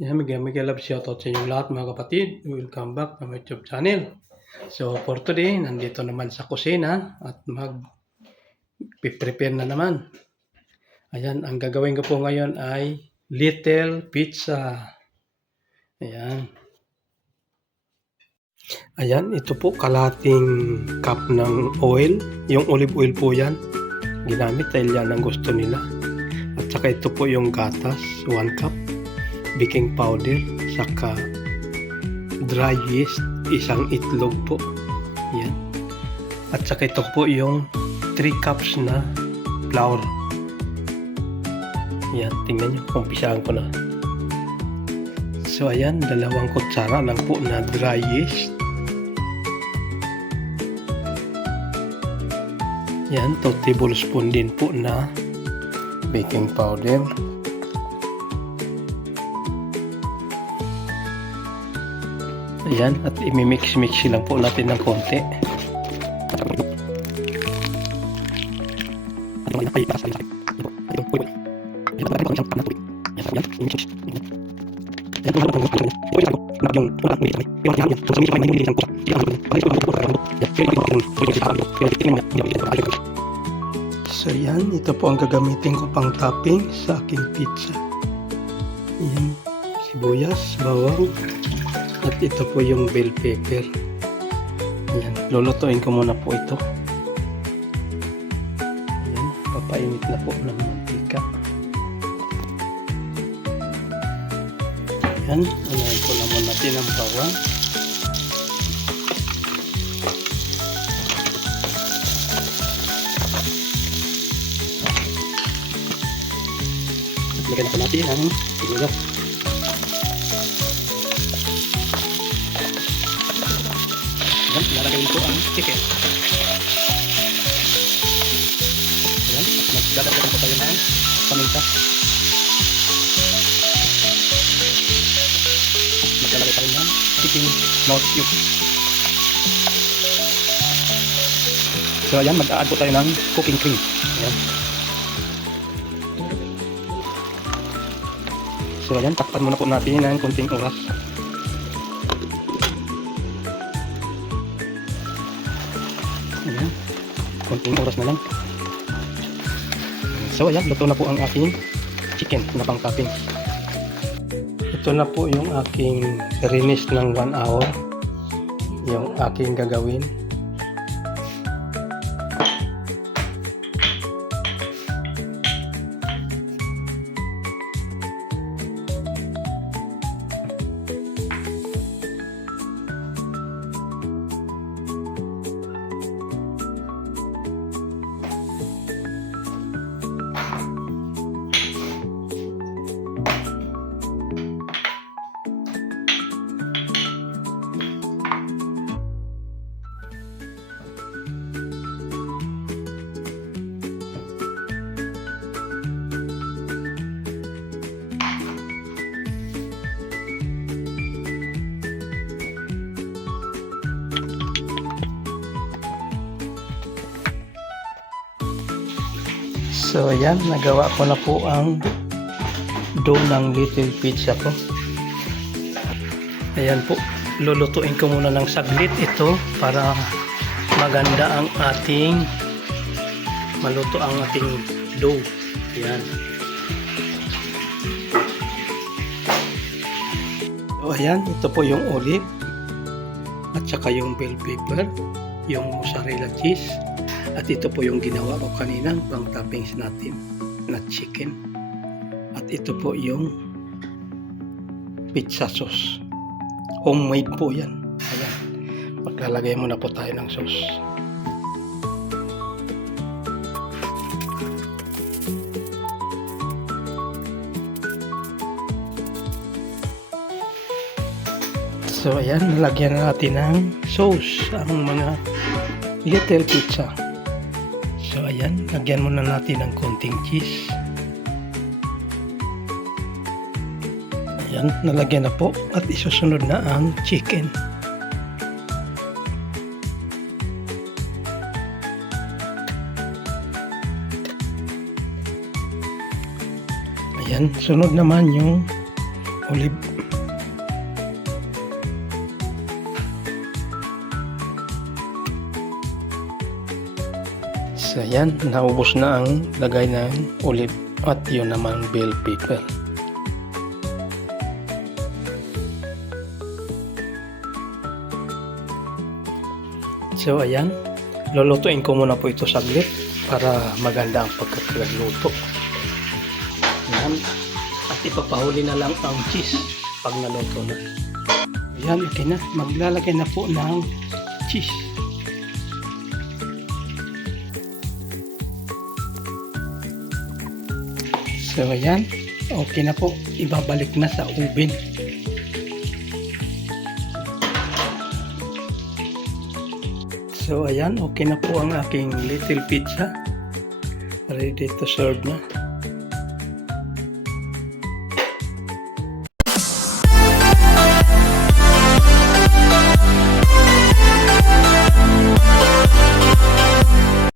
Yan, mega love shoutout sa inyong lahat mga kapatid. Welcome back to my YouTube channel. So for today, nandito naman sa kusina at mag-prepare na naman. Ayan, ang gagawin ko po ngayon ay little pizza. Ayan. Ayan, ito po kalating cup ng oil. Yung olive oil po yan. Ginamit dahil yan ang gusto nila. At saka ito po yung gatas, 1 cup. Baking powder, saka dry yeast, isang itlog po. Yan. At saka ito po yung 3 cups na flour. Yan, tingnan nyo, umpisahan ko na. So ayan, 2 kutsara lang po na dry yeast. Yan, 2 tablespoon din po na baking powder. Ayan, at imimix-mix lang po natin ng konti. So yan, ito po ang gagamitin ko pang topping sa aking pizza. Ayan, sibuyas, bawang, at ito po yung bell pepper. Ayan, lulutuin ko muna po ito. Ayan, papainit na po ng mantika. Ayan, unahin ko naman natin ang bawang. At lagyan po natin ang sibuyas. Ayan, lalagay ko ang chicken. Ayan, at magdadagdagan po tayo ng paminta. Maglalagay tayo ng chicken mouth cube. So ayan, mag-a-add po tayo ng cooking cream. Ayan. So ayan, takpan muna po natin ng konting oras. Ayan, konting oras na lang. So ayan, luto na po ang aking chicken na pang topping. Ito na po yung aking rinis ng 1 hour. Yung aking gagawin. So ayan, nagawa ko na po ang dough ng little pizza ko. Ayan po, lulutuin ko muna ng saglit ito para maganda ang ating maluto ang ating dough. Ayan. So ayan, ito po yung olive at saka yung bell pepper, yung mozzarella cheese. At ito po yung ginawa ko kanina pang toppings natin na chicken. At ito po yung pizza sauce. Homemade po yan. Ayan. Maglalagay muna po tayo ng sauce. So ayan, lagyan na natin ng sauce ang mga little pizza. So ayan, lagyan muna natin ng konting cheese. Ayan, nalagyan na po at isusunod na ang chicken. Ayan, sunod naman yung olive. So yan, naubos na ang lagay ng olive at yun naman bell pepper. So ayan, lulutuin ko muna po ito saglit para maganda ang pagkakaluto. Ayan, at ipapahuli na lang ang cheese pag naluto na. Ayan, okay na, maglalagay na po ng cheese. So ayan, okay na po, ibabalik na sa oven. So ayan, okay na po ang aking little pizza. Ready to serve na.